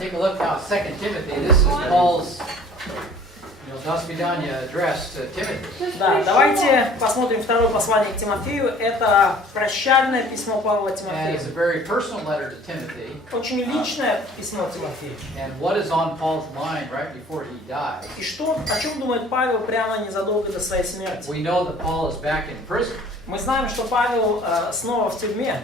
take a look now at 2 Timothy. This is Paul's address to Timothy. Да, давайте посмотрим второе послание к Тимофею. Это прощальное письмо Павла And Тимофею. it's a very personal letter to Timothy. Очень личное письмо Тимофею. And what is on Paul's mind right before he dies? И что, о чем думает Павел прямо незадолго до своей смерти? We know that Paul is back in prison. Мы знаем, что Павел снова в тюрьме.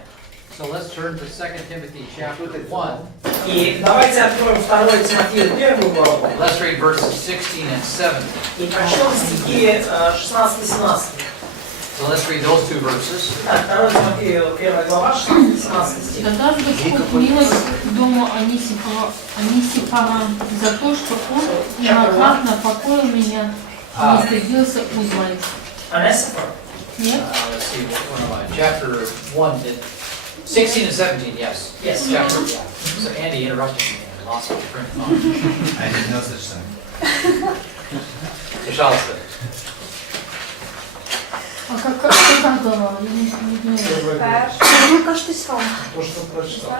So let's turn to 2 Timothy chapter 1. И давайте откроем 2 Тимофея, 1 главу. Let's read verses 16 and 17. И прочтем стихи 16-17. So let's read those two verses. Так, 2 Тимофею, 1 глава, 16-17 стих. Да даст Господь милость дому Анисифора за то, что он неоднократно покоил меня и не стыдился узнать. Анисифор? Нет? Let's see, what am I? Chapter 1, 16 and 17, yes. Yes. Chapter, yeah. So Andy interrupted me and lost my train of thought. I didn't know such thing. Пожалуйста. А как глава? Я не понимаю. Только что сам. То, что прочитал.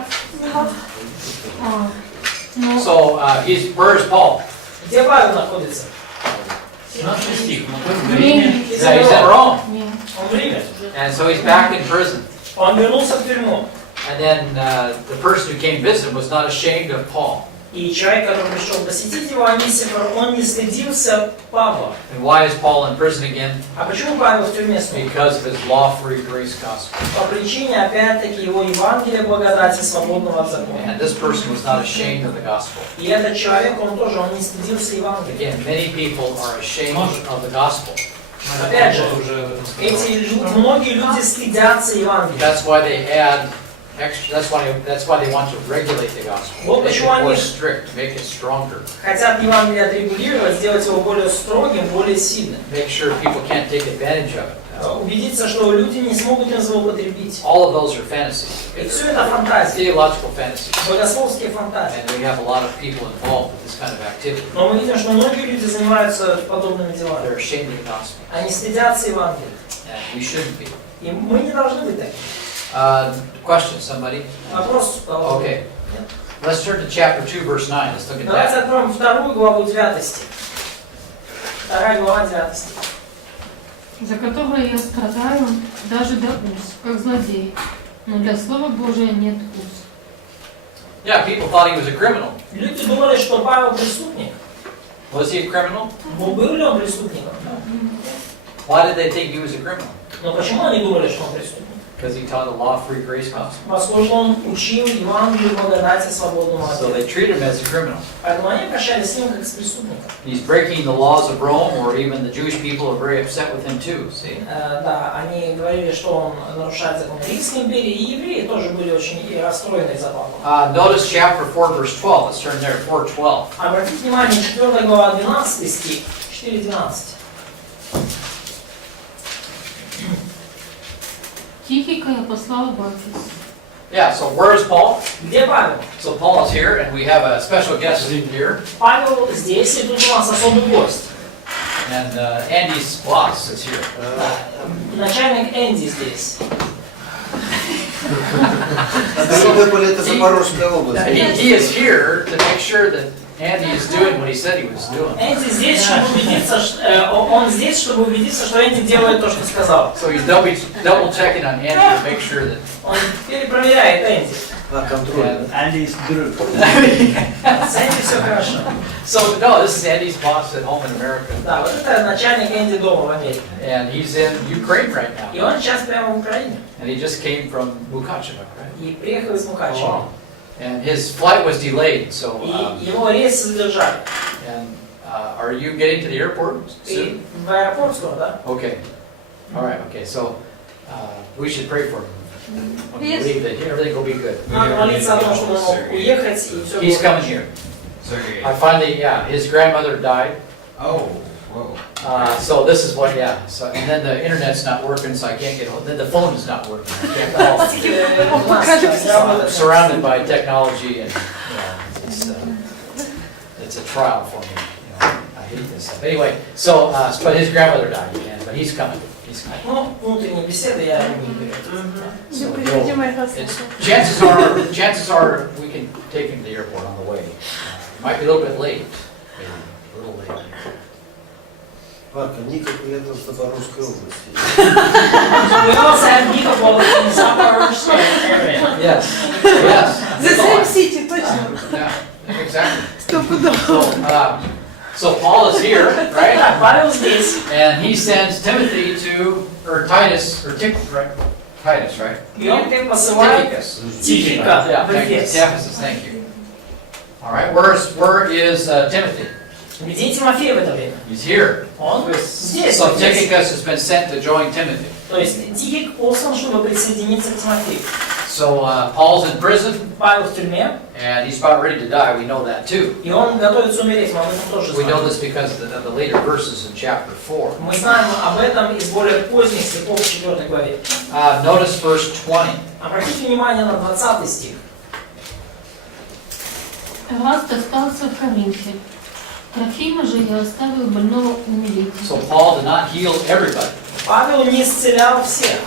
Ну, So, where is Paul? Где Павел находится? 17 стих. время. Yeah, he's in Rome. Нет. Он в Риме. And so he's back in prison. Он вернулся в тюрьму. And then the person who came visit him was not ashamed of Paul. И человек, который пришел посетить его, Анисифор, он не стыдился Павла. And why is Paul in prison again? А почему Павел в тюрьме снова? Because of his law-free grace gospel. По причине, опять-таки, его Евангелия благодати, свободного от закона. And this person was not ashamed of the gospel. И этот человек, он тоже, он не стыдился Евангелия. Again, many people are ashamed of the gospel. Опять же, эти люди, многие люди стыдятся Евангелия. That's why they add extra. That's why they want to regulate the gospel. Вот Make it почему more они strict, make it stronger. хотят Евангелие отрегулировать, сделать его более строгим, более сильным. Make sure people can't take advantage of it. Убедиться, что люди не смогут им злоупотребить. All of those are fantasies. И все это фантазии, Theological fantasies. богословские фантазии. And we have a lot of people involved with this kind of activity. Но мы видим, что многие люди занимаются подобными делами. They're ashamed of the gospel. Они стыдятся Евангелия. And we shouldn't be. И мы не должны быть такими. Question, somebody? Вопрос. Okay. Let's turn to chapter 2, verse 9. Let's look at Давайте that. откроем 2 главу 9 стих. 2 глава 9 стих. За которое я страдаю даже до уз, как злодей, но для Слова Божия нет уз. Yeah, people thought he was a criminal. Люди думали, что Павел преступник. Was he a criminal? Но был ли он преступником? Why did they think he was a criminal? Но почему они думали, что он преступник? Because he taught a law-free grace gospel. Поскольку он учил Евангелию благодати свободного So от they treated him as a criminal. Поэтому они обращались с ним как с преступником. He's breaking the laws of Rome, or even the Jewish people are very upset with him too. See? Да, они говорили, что он нарушает закон Римской империи, и евреи тоже были очень расстроены из-за Павла. Notice chapter 4, verse 12. Let's turn there, 4:12. Обратите внимание, 4 глава 12 стих, 4:12. Тихика я послал в Афис. Yeah, so where is Paul? Где Павел? So Paul is here, and we have a special guest here. Павел здесь, и тут у нас особый гость. And Andy's boss is here. Начальник Энди здесь. He is here to make sure that Andy is doing what he said he was doing. Энди здесь, чтобы убедиться, он здесь, чтобы убедиться, что Энди делает то, что сказал. So he's double checking on Andy to make sure that. Он перепроверяет Энди. Andy's group. С Энди все хорошо. So no, this is Andy's boss at home in America, Да, вот это начальник Энди дома в Америке. and he's in Ukraine right И now. он сейчас прямо в Украине. And he just came from Mukacheva, right? И приехал из Мукачева. And his flight was delayed, so. И его рейс задержали. And are you getting to the airport soon? И в аэропорт скоро, да? Okay. All right. Okay. So we should pray for him. We Yes. believe that everything will be good. Надо молиться о том, чтобы он мог уехать, и все He's будет. coming here. I finally, his grandmother died. Oh, whoa. So this is what, So and then the internet's not working, so I can't get. Then the phone is not working. I can't call. So I'm surrounded by technology, and it's a trial for me. I hate this stuff. Anyway, so but his grandmother died again, but he's coming. He's coming. Ну, внутренние беседы я не беру. So chances are we can take him to the airport on the way. Might be a little bit late, maybe a little late. Марк, Ника приехал с Запорожской области. We also have Nika in Zaporozhye area. Yes, yes. The same city, точно. Yeah, exactly. Стопудово. So Paul is here, right? Так, Павел здесь. And he sends Timothy to, or Titus, or Titus, right? И он посылает Тихика Yeah, в Эфес. Ephesus, thank you. All right, where is Timothy? Где Тимофей в это время? He's here. Он здесь. So Tychicus has been sent to join Timothy. То есть Тихик послан, чтобы присоединиться к Тимофею. So Paul's in prison, Павел в тюрьме, and he's about ready to die. We know that too. и он готовится умереть, мы об этом тоже We know знаем. this because of the later verses in chapter 4. Мы знаем об этом из более поздних стихов в 4 главе. Notice verse 20. Обратите внимание на 20 стих. Эваст остался в Коринфе. Трофима же я оставил больного у Милета. So Paul did not heal everybody. Павел не исцелял всех.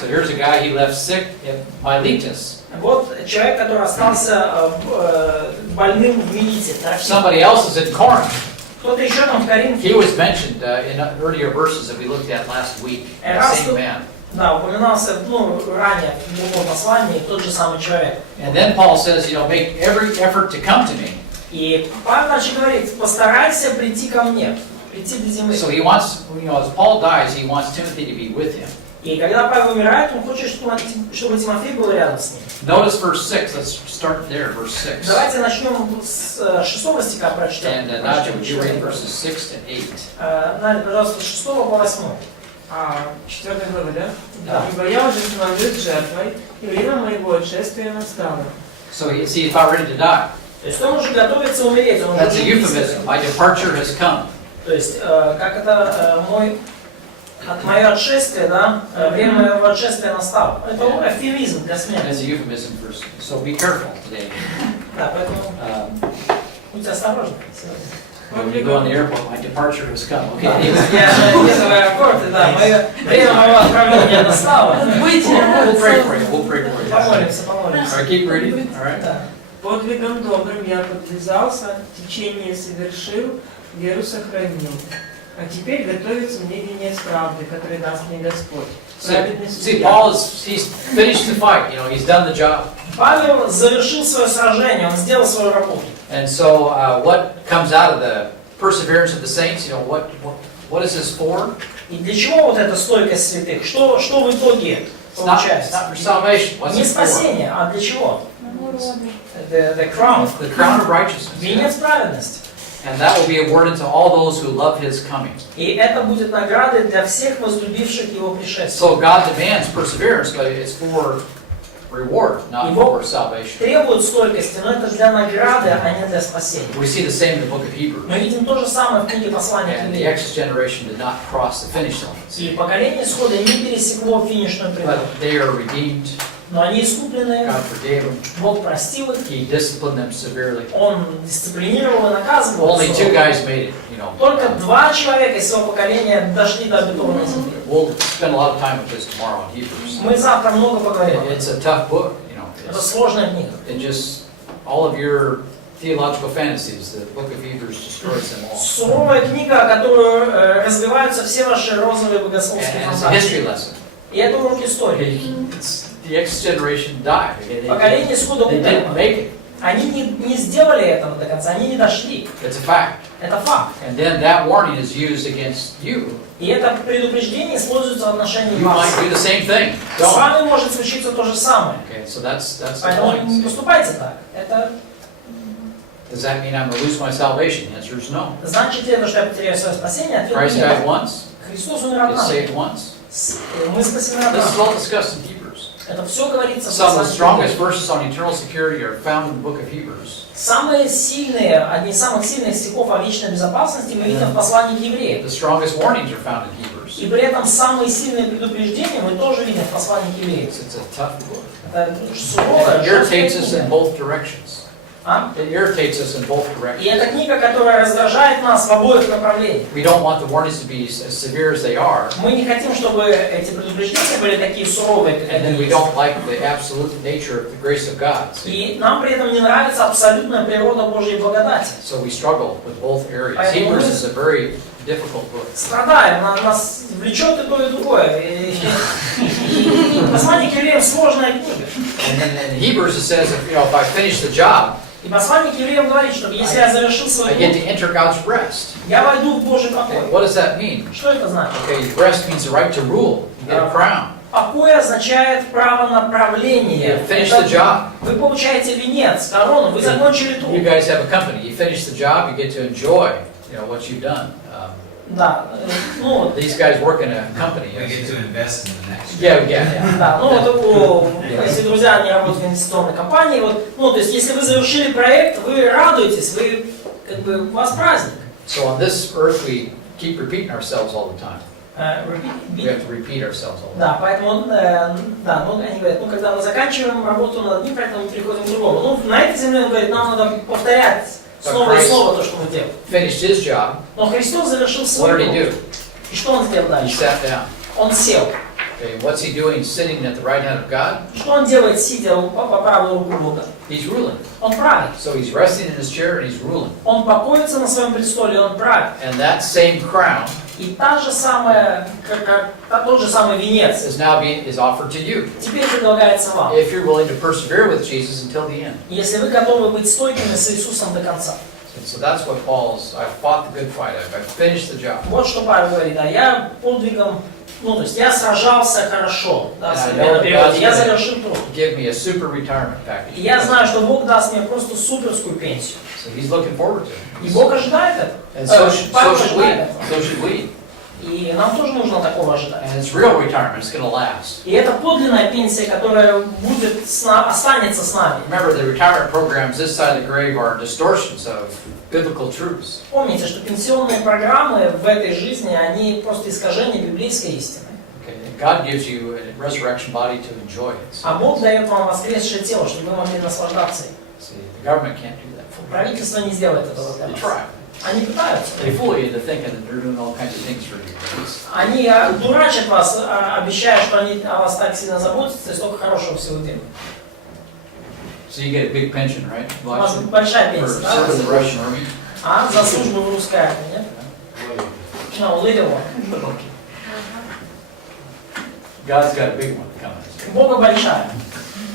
So here's a guy he left sick in Miletus. Вот человек, который остался больным в Милите. Somebody else is in Corinth. Кто-то еще там в Коринфе. He was mentioned in earlier verses that we looked at last week. The same man. Да, упоминался ранее в другом послании тот же самый человек. And then Paul says, make every effort to come to me. И Павел дальше говорит, постарайся прийти ко мне, прийти до земли. So he wants, as Paul dies, he wants Timothy to be with him. И когда Павел умирает, он хочет, чтобы Тимофей был рядом с ним. Notice verse 6. Let's start there, verse 6. Давайте начнем с 6 стиха прочитаем. And now would you read verses 6 to 8? Надя, пожалуйста, с 6 по 8. 4 глава, да? Да. Ибо я уже становлюсь жертвой, и время моего отшествия настало. So he's about ready to die. То есть он уже готовится умереть. Он уже That's a euphemism. My departure has come. То есть, как это мое отшествие, да, время моего отшествия настало. Это эвфемизм для That's смерти. a euphemism for, so be careful today. Да, поэтому будьте осторожны сегодня. When you go on the airport, my departure has come. Okay, anyway. Я еду в аэропорт, и да, время моего отправления настало. We'll pray for you. We'll pray for you. All Помолимся. right, keep reading. All right. Да. Подвигом добрым я подвязался, течение совершил, веру сохранил. А теперь готовится мне венец правды, который даст мне Господь. Праведный See, судья. Paul he's finished the fight. He's done the job. Павел завершил свое сражение, он сделал свою работу. And so, what comes out of the perseverance of the saints? What is this for? И для чего вот эта стойкость святых? Что в итоге It's not получается? for salvation. What's Не it for? спасение, а для чего? The crown. The crown of righteousness. Венец праведности. And that will be awarded to all those who love His coming. И это будет наградой для всех возлюбивших его пришествия. So God demands perseverance, but it's for reward, not for salvation. Требует стойкости, но это для награды, а не для спасения. We see the same in the book of Hebrews. Мы видим то же самое в книге послания к And the евреям. X generation did not cross the finish line. И поколение исхода не пересекло финишную прямую. But they are redeemed. Но они искуплены, God forgave them. Бог простил их, He disciplined them severely. Он дисциплинировал и наказывал. Only two guys made it, Только 2 человека из своего поколения дошли до обетованной земли. We'll spend a lot of time with this tomorrow in Hebrews. Мы завтра много поговорим об этом. It's a tough book, Это сложная книга. It just, all of your theological fantasies, the book of Hebrews destroys them all. Суровая книга, о которой развиваются все ваши розовые богословские And it's a фантазии. history lesson. И это урок истории. The X generation died. Поколение исхода They didn't умерло. make it. Они не сделали этого до конца, они не дошли. It's a fact. Это факт. And then that warning is used against you. И это предупреждение используется в отношении You вас. might do the same thing. С Don't. вами может случиться то же самое. Okay, so that's the Поэтому не point. поступайте так. Это Does that mean I'm going to lose my salvation? The answer is no. значит ли это, что я потеряю свое спасение? Ответ Christ нет. died once. Христос умер Is однажды. saved once. Мы спасены This is однажды. all discussed in Hebrews. Это все говорится в Some of the послании. strongest verses on eternal security are found in the book of Hebrews. Самые сильные, одни из самых сильных стихов о вечной безопасности мы видим в послании к евреям. The strongest warnings are found in Hebrews. И при этом самые сильные предупреждения мы тоже видим в послании к евреям. It's a tough book. Это суровая, It irritates us жесткая in книга. both directions. It irritates us in both И directions. это книга, которая раздражает нас в обоих направлениях. We don't want the warnings to be as severe as they are, Мы не хотим, чтобы эти предупреждения были такие суровые, как and then они we есть. don't like the absolute nature of the grace of God. See? И нам при этом не нравится абсолютная природа Божьей благодати. So we struggle with both areas. Поэтому Hebrews мы is a very difficult book. страдаем, нас влечет и то, и другое. И послание к евреям сложная книга. And then in Hebrews it says, if I finish the job, И послание к евреям говорит, что если я завершил I свой get путь, to enter God's rest. я войду в Божий Okay, покой. what does that mean? Что это значит? Okay, rest means the right to rule. You get a crown. Покой означает право на правление. You finish the job. Вы получаете венец, корону, вы закончили You труд. guys have a company. You finish the job, you get to enjoy, what you've done. Да, ну, These guys work in a company. We get to invest in the next. Yeah. да, ну вот если друзья не работают в инвестиционной компании, вот, ну то есть если вы завершили проект, вы радуетесь, вы как бы у вас праздник. So on this earth we keep repeating ourselves all the time. We have to repeat ourselves all the time. Да, поэтому, да, ну они говорят, когда мы заканчиваем работу над одним проектом, мы переходим к другому. Ну, на этой земле, он говорит, нам надо повторять снова и снова то, что мы делаем. Finished his job. Но Христос завершил What свой did he труд. do? И что он сделал He дальше? sat down. Он сел. Okay, what's he doing sitting at the right hand of God? Что он делает, сидя по правую руку Бога? He's ruling. Он правит. So he's resting in his chair and he's ruling. Он покоится на своем престоле, он правит. And that same crown И та же самая, тот же самый венец is now is offered to you. теперь предлагается вам. If you're willing to persevere with Jesus until the end. Если вы готовы быть стойкими с Иисусом до конца. So that's what Paul's, I've fought the good fight, I've finished the job. Вот что Павел говорит, да, я подвигом, ну то есть я сражался хорошо, да, современном переводе, я завершил труд. Give me a super retirement package. И я знаю, что Бог даст мне просто суперскую пенсию. So he's looking forward to it. И Бог ожидает этого. And so Павел should we. ожидает этого. So should we. И нам тоже нужно такого ожидать. And it's real retirement, it's going to last. И это подлинная пенсия, которая будет останется с нами. Remember, the retirement programs this side of the grave are distortions of biblical truths. Помните, что пенсионные программы в этой жизни, они просто искажение библейской истины. Okay. God gives you a resurrection body to enjoy it. А Бог дает вам воскресшее тело, чтобы вы могли наслаждаться им. See, the government can't do that for you. Правительство не сделает этого для They вас. try. Они пытаются. They fool you into thinking that they're doing all kinds of things for you. Они дурачат вас, обещая, что они о вас так сильно заботятся и столько хорошего всего делают. So you get a big pension, right? У вас большая For пенсия, serving the да? Russian army. А за службу в русской армии, нет? No, little one. God's got a big one coming. У Бога большая.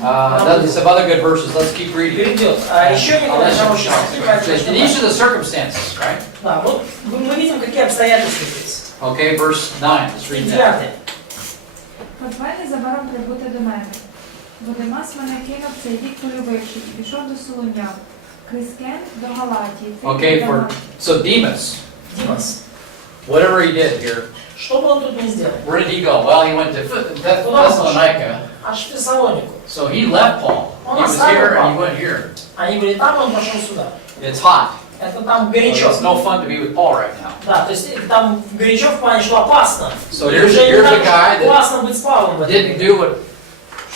There's some other good verses. Let's keep reading. Перейдет. А еще некоторые хорошие стихи, поэтому And these are the circumstances, right? да, вот мы видим, какие обстоятельства здесь. Okay, verse 9. Let's read that. 9. Подвай незабаром прибути до мене. Бо Демас мене кинув цей рік полюбивши і пішов до Солонян, Крискен до Галатії. Okay, so Demas, Димас, whatever he did here, что бы он тут не сделал? where did he go? Well, he went to Thessalonica. Аж в Фессалонику. So he left Paul. He was here and he went here. Они были там, он пошел сюда. It's hot. Это там горячо. It's no fun to be with Paul right now. Да, то есть там горячо в плане, что опасно. So И here's уже не a так guy that классно быть с Павлом в этом didn't мире. do what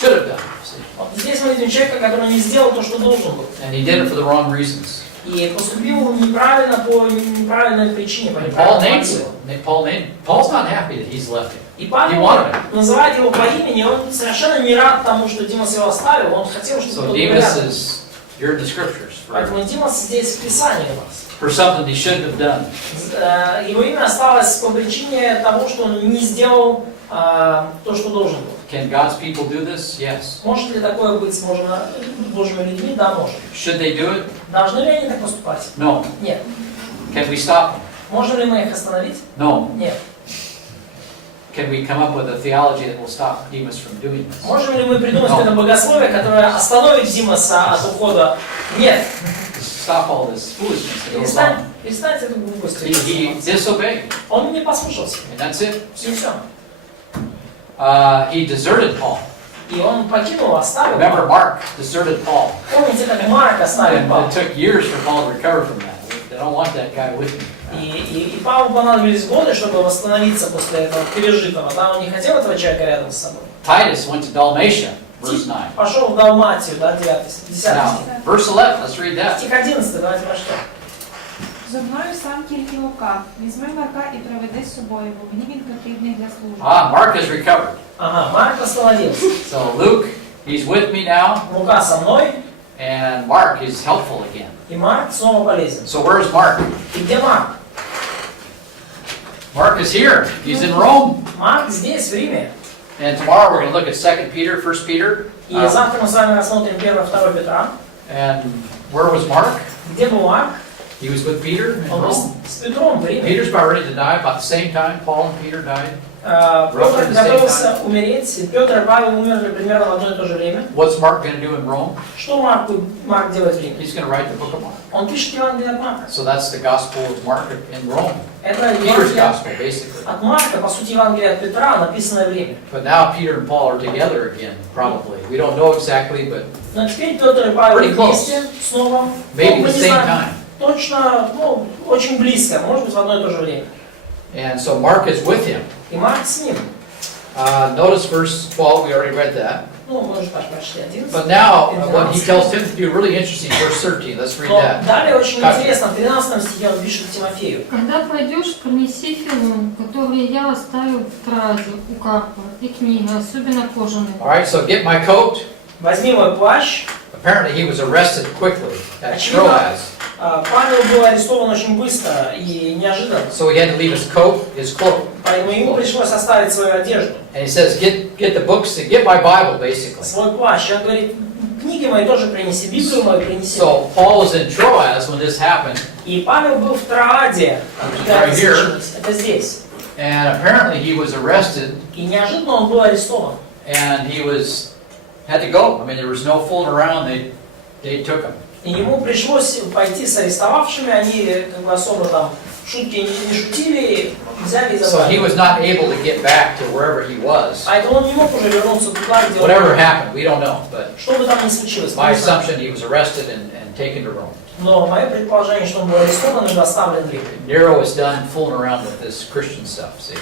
should have done. See? Вот здесь мы видим человека, который не сделал то, что должен был. And he did it for the wrong reasons. И поступил неправильно по неправильной причине, по And Paul неправильному names мотиву. it. Paul's not happy that he's left him. И He Павел wanted it. называет его по имени, он совершенно не рад тому, что Димас его оставил, он хотел, чтобы So кто-то был Demas рядом. is, you're in the scriptures Поэтому Димас здесь в Писании у нас. for something he shouldn't have done. Его имя осталось по причине того, что он не сделал то, что должен был. Can God's people do this? Yes. Может ли такое быть с Божьими людьми? Да, может. Should they do it? Должны ли они так поступать? No. Нет. Can we stop them? Можем ли мы их остановить? No. Нет. Can we come up with a theology that will stop Demas from doing this? Можем ли мы придумать какое-то богословие, которое остановит Димаса от ухода? Нет. Stop all this foolishness that goes on. Перестаньте эту глупость. He disobeyed, Он не послушался. and that's it. И все. He deserted Paul. И он покинул, оставил. Remember, Mark deserted Paul. Помните, как Марк оставил And Павла? it took years for Paul to recover from that. They don't want that guy with me. И Павлу понадобились годы, чтобы восстановиться после этого пережитого. Да, он не хотел этого человека рядом с собой. Titus went to Dalmatia. verse 9. Пошел в Далматию, да, 10 стих. Now, verse 11, let's read that. Стих 11, давайте прочитаем. Зо мною сам тільки Лука. Візьми Марка і приведи з собою, бо мені він потрібний для служби. Mark has recovered. Ага, Марк восстановился. So Luke, he's with me now, Лука со мной, and Mark is helpful again. и Марк снова полезен. So where's Mark? И где Марк? Mark is here. He's in Rome. Марк здесь, в Риме. And tomorrow we're going to look at 2 Peter, 1 Peter. И завтра мы с вами рассмотрим 1-2 Петра. And where was Mark? Где был Марк? He was with Peter in Он был Rome. с Петром в Риме. Peter's about ready to die about the same time Paul and Peter died. Петр готовился умереть. Петр и Павел умерли примерно в одно и то же время. What's Mark going to do in Rome? Что Марк делает в Риме? He's going to write the book of Mark. Он пишет Евангелие от Марка. So that's the gospel of Mark in Rome. Это Peter's Евангелие gospel, basically. от Марка, по сути, Евангелие от Петра, написанное в Риме. But now Peter and Paul are together again, probably. We don't know exactly, but Но теперь Петр и Павел Pretty close. вместе снова. maybe Мы the не same знаем time. точно, очень близко, может быть, в одно и то же время. And so Mark is with him. И Марк с ним. Notice verse 12, we already read that. Ну, мы уже так прочли 11. But now, what he tells Timothy to do, really interesting, verse 13. Let's read Но that. далее очень Как? интересно, в 13 стихе он пишет Тимофею. Когда пойдешь, принеси филон, который я оставил в Троаде у Карпа, и книги, особенно кожаные. All right, so get my coat. Возьми мой плащ. Apparently he was arrested quickly at Очевидно, Troas. Павел был арестован очень быстро и неожиданно. So he had to leave his coat, his cloak. Поэтому ему пришлось оставить свою одежду, And he says, get the books, get my Bible, basically. свой плащ. Он говорит, книги мои тоже принеси, Библию мою принеси. So Paul was in Troas when this happened. И Павел был в Троаде, когда это случилось. Это здесь. And apparently he was arrested И неожиданно он был арестован. and he had to go. I mean, there was no fooling around. They took him. И ему пришлось пойти с арестовавшими, они как бы особо там шутки не шутили, взяли и So he забрали. was not able to get back to wherever he was. Поэтому он не мог уже вернуться туда, где он Whatever был. happened, we don't know. But Что бы там ни случилось. my не знаю. assumption, he was arrested and taken to Rome. Но мое предположение, что он был арестован и доставлен в Рим. Nero was done fooling around with this Christian stuff, see.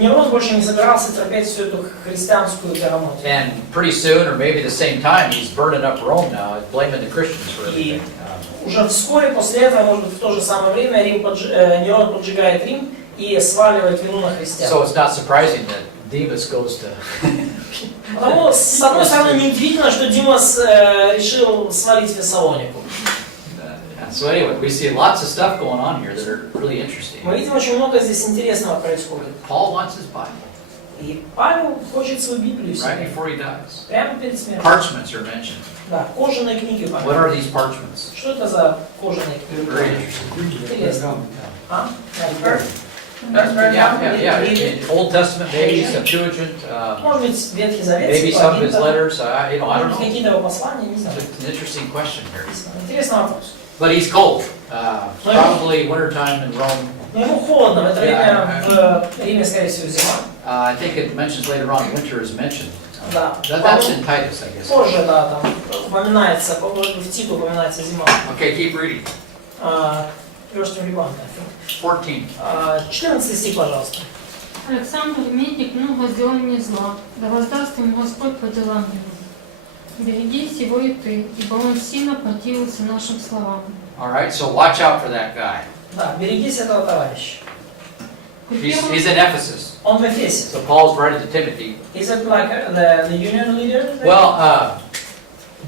Нерон больше не собирался терпеть всю эту христианскую тягомоту. And pretty soon, or maybe the same time, he's burning up Rome now, blaming the Christians for everything. Уже вскоре после этого, может быть, в то же самое время, Нерон поджигает Рим и сваливает вину на христиан. So it's not surprising that Demas goes to... Потому, с одной стороны, неудивительно, что Димас решил свалить Фессалонику. So anyway, we see lots of stuff going on here that are really interesting. Мы видим, очень много здесь интересного происходит. Paul wants his Bible И Павел хочет свою Библию right себе. before he dies. Прямо перед смертью. Parchments are mentioned. Да, кожаные книги What Павел. are these parchments? Что это за кожаные Very книги? interesting. Интересно. А? Yeah. In Old Testament, maybe Septuagint, Может быть, Ветхий Завет, maybe some of his Септуагинта, letters. I может don't быть, know. какие-то его послания, не знаю. It's an interesting question here. Интересный вопрос. But he's cold. Probably wintertime in Rome. Но ему холодно, в это время в Риме, скорее всего, зима. I think it mentions later on, winter is mentioned. Да. That's in Titus, I guess. Позже, да, там упоминается, в Титу упоминается зима. Okay, keep reading. First Reborn, 14. 14 стих, пожалуйста. Александр, именник, много сделал мне зла, да воздаст ему Господь по делам его. Берегись его и ты, ибо он сильно противился нашим словам. All right, so watch out for that guy. Да, берегись этого товарища. He's in Ephesus. Он в Эфесе. So Paul's writing to Timothy. Is it like the union leader? Well,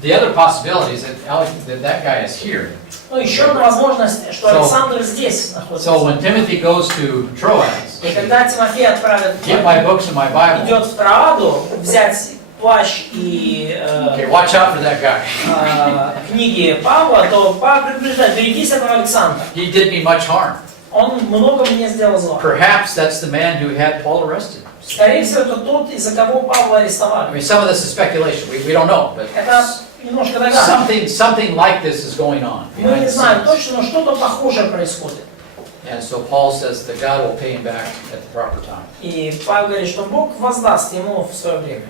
the other possibility is that guy is here. Ну, еще одна возможность, что Александр здесь находится. So when Timothy goes to Troas, И когда Тимофей отправит, get my books and my Bible. идет в Троаду, взять плащ и Okay, watch out for that guy. книги Павла, то Павел предупреждает, берегись этого Александра. He did me much harm. Он много мне сделал зла. Perhaps that's the man who had Paul arrested. Скорее всего, это тот, из-за кого Павла I арестовали. mean, some of this is speculation. We don't know, but Это немножко догадка. something like this is going on. Мы не знаем точно, но что-то похожее происходит. And so Paul says that God will pay him back at the proper time. И Павел говорит, что Бог воздаст ему в свое время.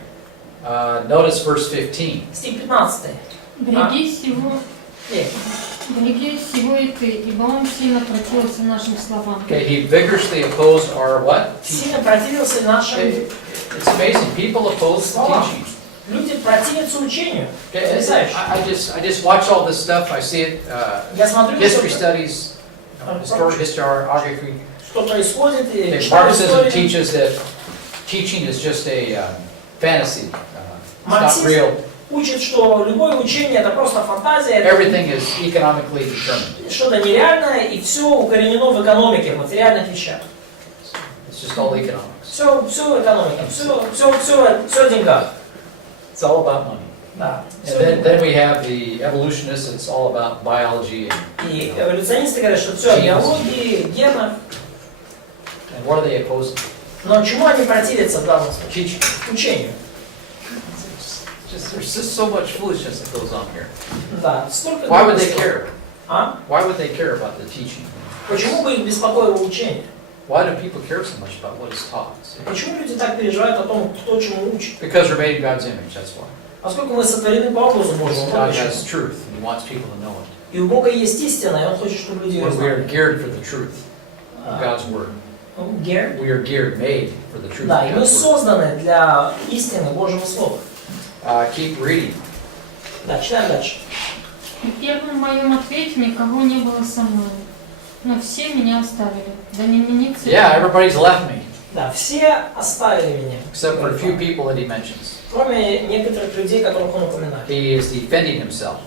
Notice verse 15. Стих 15. Берегись его, Нет. берегись его и ты, ибо он сильно противился нашим словам. Okay, he vigorously opposed our what? Сильно противился нашим It's amazing. People oppose the teaching. Люди противятся учению. I just watch all this stuff. I see it. Я смотрю, History studies, historiography. что происходит, и Okay, читаю Marxism историю. teaches that teaching is just a fantasy. It's not Марксизм real. учит, что любое учение это просто фантазия, это Everything is economically determined. что-то нереальное, и все укоренено в экономике, в материальных вещах. It's just all economics. Все экономика, все о деньгах. It's all about money. Да. And then we have the evolutionists. It's all about biology. И эволюционисты говорят, что все о биологии, генах. And what are they opposed to? Но чему они противятся в данном случае? Teaching. Учению. There's just so much foolishness that goes on here. Да. Столько Why would they глупостей. care? А? Why would they care about the teaching? Почему бы их беспокоило учение? Why do people care so much about what is taught? Почему люди так переживают о том, кто чему учит? Because we're made in God's image. That's why. Поскольку мы сотворены по образу Божьему, вот God почему. has truth, and He wants people to know it. И у Бога есть истина, и Он хочет, чтобы люди ее We are знали. geared for the truth of God's word. Geared? We are geared, made for the truth Да, of и мы God's word. созданы для истины Божьего Слова. Keep reading. Да, читаем дальше. В первом моем ответе никого не было со мной, но все меня оставили. Да не мнится. Yeah, everybody's left me, Да, все оставили меня. except for a few people that He mentions. Кроме некоторых людей, которых Он упоминает. He is defending Himself.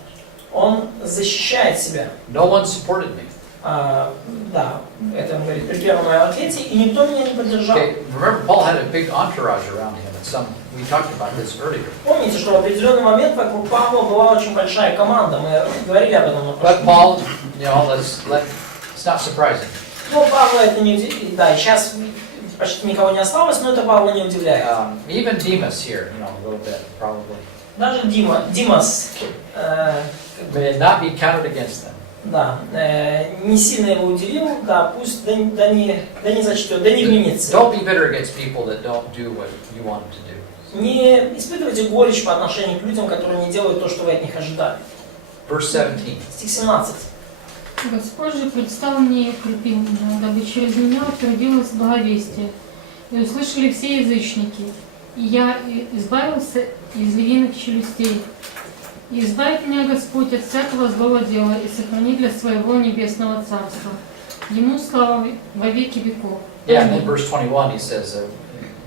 Он защищает себя. No one supported me. Да, это он говорит при первом моем ответе, и никто меня не поддержал. Okay, remember, Paul had a big entourage around him, and we talked about this earlier. Помните, что в определенный момент вокруг Павла была очень большая команда, мы говорили об этом на But прошлом. Paul, it's not surprising. Но Павла это не удивляет. Да, и сейчас почти никого не осталось, но это Павла не удивляет. Even Demas here, a little bit, probably. Даже Димас, May it not be counted against them. да, не сильно его удивил, да, пусть, да не зачтет, да не винится. Don't be bitter against people that don't do what you want them to do. Не испытывайте горечь по отношению к людям, которые не делают то, что вы от них ожидали. Verse 17. Стих 17. Господь же предстал мне и укрепил меня, дабы через меня утвердилось благовестие, и услышали все язычники, и я избавился из львиных челюстей. И избавит меня Господь от всякого злого дела и сохранит для своего небесного царства. Ему слава во веки веков. Yeah, and then verse 21, he says,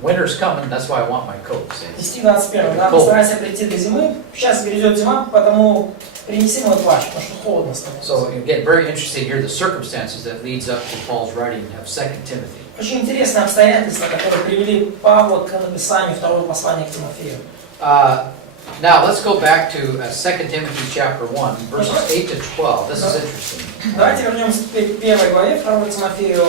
winter's coming, that's why I want my coat. See? Стих 21. Да, постарайся прийти до зимы. Сейчас грядет зима, поэтому принеси мой плащ, потому что холодно становится. So again, very interesting here, the circumstances that leads up to Paul's writing of 2 Timothy. Очень интересные обстоятельства, которые привели Павла к написанию второго послания к Тимофею. Now let's go back to 2 Timothy chapter 1, verses 8 to 12. This is interesting. Давайте вернемся к первой главе, 2 Тимофею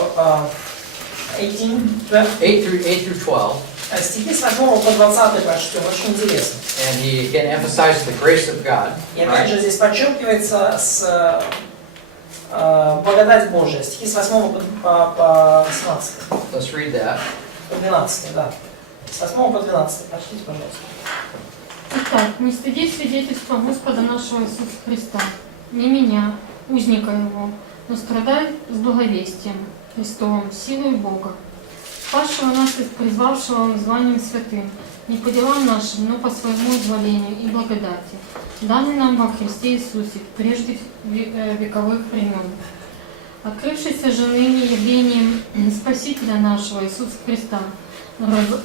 8 through 12. Стихи с 8 по 20 прочтем, очень интересно. And he again emphasizes the grace of God. И опять же здесь подчеркивается благодать Божия. Стихи с 8 по 18. Let's read that. По 12, да. С 8 по 12. Прочтите, пожалуйста. Итак, не стыди свидетельства Господа нашего Иисуса Христа, не меня, узника Его, но страдай с благовестием, Христовым, силой Бога, спасшего нас и призвавшего вам званием святым, не по делам нашим, но по своему изволению и благодати, данный нам во Христе Иисусе прежде вековых времен, открывшийся же ныне явлением Спасителя нашего Иисуса Христа,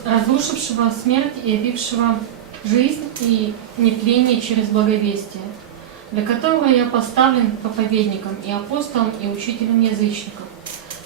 разрушившего смерть и явившего жизнь и нетление через благовестие, для которого я поставлен проповедником и апостолом и учителем язычников.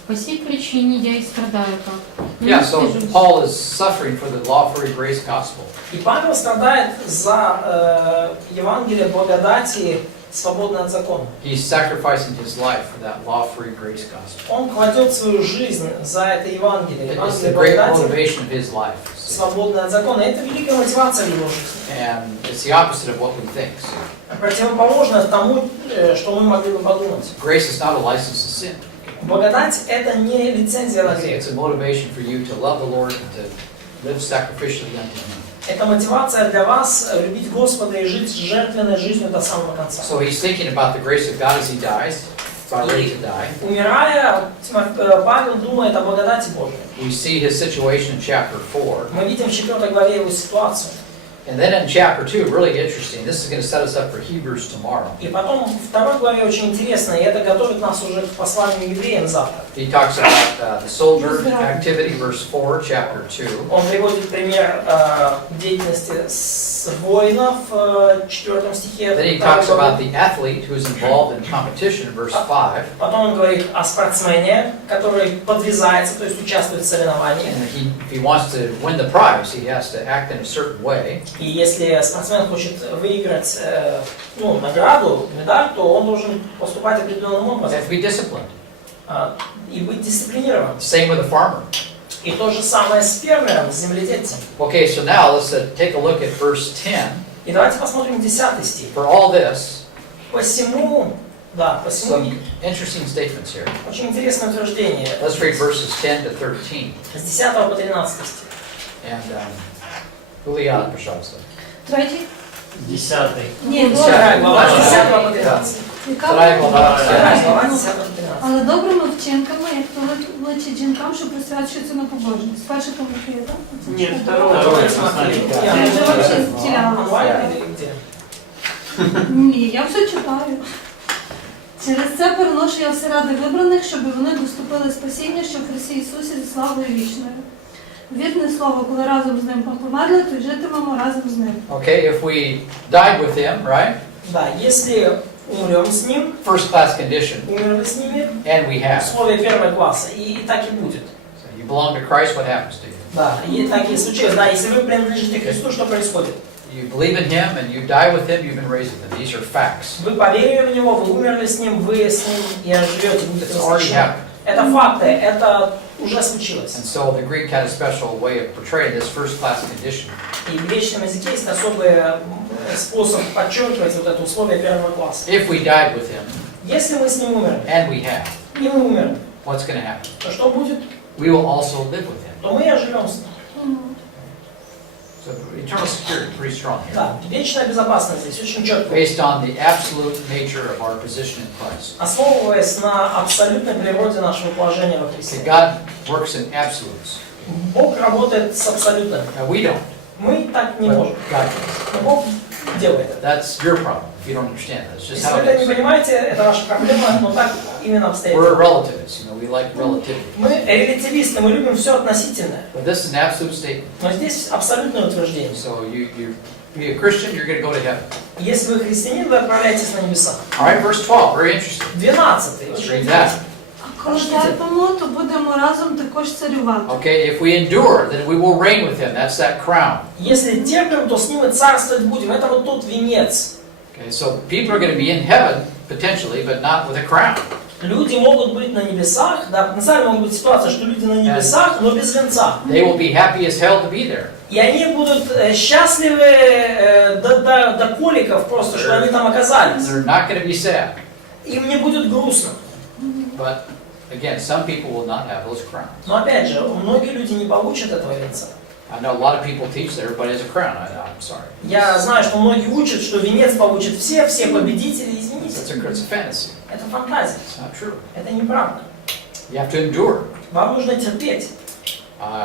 По сей причине я и страдаю так. Yeah, so Paul is suffering for the law-free grace gospel. И Павел страдает за Евангелие благодати, свободное от закона. He's sacrificing his life for that law-free grace gospel. Он кладет свою жизнь за это Евангелие. It's the Евангелие great благодати, motivation of his life. свободное от закона. Это великая мотивация в его жизни. And it's the opposite of what we think. Противоположно тому, что мы могли бы подумать. Grace is not a license to sin. Благодать – это не лицензия на грех. It's a motivation for you to love the Lord and to live sacrificially unto Him. Это мотивация для вас любить Господа и жить жертвенной жизнью до самого конца. So he's thinking about the grace of God as he dies, about ready to die. Умирая, Павел думает о благодати Божьей. We see his situation in chapter 4. Мы видим в 4 главе его ситуацию. And then in chapter 2, really interesting, this is going to set us up for Hebrews tomorrow. И потом в второй главе очень интересно, и это готовит нас уже к посланию евреям завтра. He talks about the soldier activity, verse 4, chapter 2. Он приводит пример деятельности воинов в 4 стихе. Then he talks about the athlete who's involved in competition, verse 5. Потом он говорит о спортсмене, который подвязается, то есть участвует в соревновании. And if he wants to win the prize, he has to act in a certain way. И если спортсмен хочет выиграть награду, медаль, то он должен поступать определенным He образом has to be disciplined. И быть дисциплинированным. Same with a farmer. И то же самое с фермером, с земледельцем. Okay, so now let's take a look at verse 10. И давайте посмотрим 10 стих. For all this, Посему, some interesting statements here. очень интересное утверждение. Let's read verses 10 to 13. С 10 по 13 стих. And Julian, пожалуйста. Третий? 10-й. Ні, Вторая глава, Да. 10 по 13. Вторая глава. Вторая глава, 10 по 13. Але добрими вчинками, як то личить жінкам, що присвячуються на побожність. Перше Тимофія, так? Нет, второе. Я вже вообще терялася. Онлайн или где? Ні, я все читаю. Через це переношу я все ради вибраних, щоб вони доступили спасіння, що в Христі Ісусі зі славою вічною. Вірне слово, коли разом з ним померли, то й житимемо разом з ним. Okay, if we died with him, right? Да, если умрем с ним, First class condition, умерли с ними, and we have. условия первого класса, и так и будет. So you belong to Christ, what happens to you? Да, и так и случилось. Да, если вы принадлежите Христу, что происходит? You believe in him and you die with him, you've been raised with him. These are facts. Вы поверили в Него, вы умерли с Ним, вы с Ним и оживете, будете It's already воскрешены. happened. Это факты, это уже случилось. And so the Greek had a special way of portraying this first class condition. И в греческом языке есть особый способ подчеркивать вот это условие первого класса. If we died with him, Если мы с Ним умерли, and we have, и мы умерли, what's going to happen? то что будет? We will also live with him. То мы и оживем с Ним. So eternal security, pretty strong here. Да, вечная безопасность здесь очень четко. Based on the absolute nature of our position in Christ. Основываясь на абсолютной природе нашего положения во See, Христе. God works in absolutes. Бог работает с абсолютным. Now we don't, Мы так не but можем. God does. Но Бог делает это. That's your problem if you don't understand that. It's just Если how вы это не it is. понимаете, это ваша проблема, но так именно We're обстоятельства. relativists, you know, we like relativity. Мы релятивисты, мы любим все относительное. But this is an absolute statement. Но здесь абсолютное утверждение. So you be a Christian, you're going to go to heaven. Если вы христианин, вы отправляетесь на небеса. All right, verse 12, very interesting. 12. Let's read that. А коли терпимо, то будемо разом також царювати. Okay, if we endure, then we will reign with him. That's that crown. Если терпим, то с ним и царствовать будем. Это вот тот венец. Okay, so people are going to be in heaven, potentially, but not with a crown. Люди могут быть на небесах, да, потенциально может быть ситуация, что люди на небесах, но без венца. They will be happy as hell to be there. И они будут счастливы до коликов просто, что они там оказались. They're not going to be sad. Им не будет грустно. But again, some people will not have those crowns. Но опять же, многие люди не получат этого венца. I know a lot of people teach that everybody has a crown. I'm sorry. Я знаю, что многие учат, что венец получат все победители, извините. It's a fantasy. Это фантазия. It's not true. Это неправда. You have to endure. Вам нужно терпеть.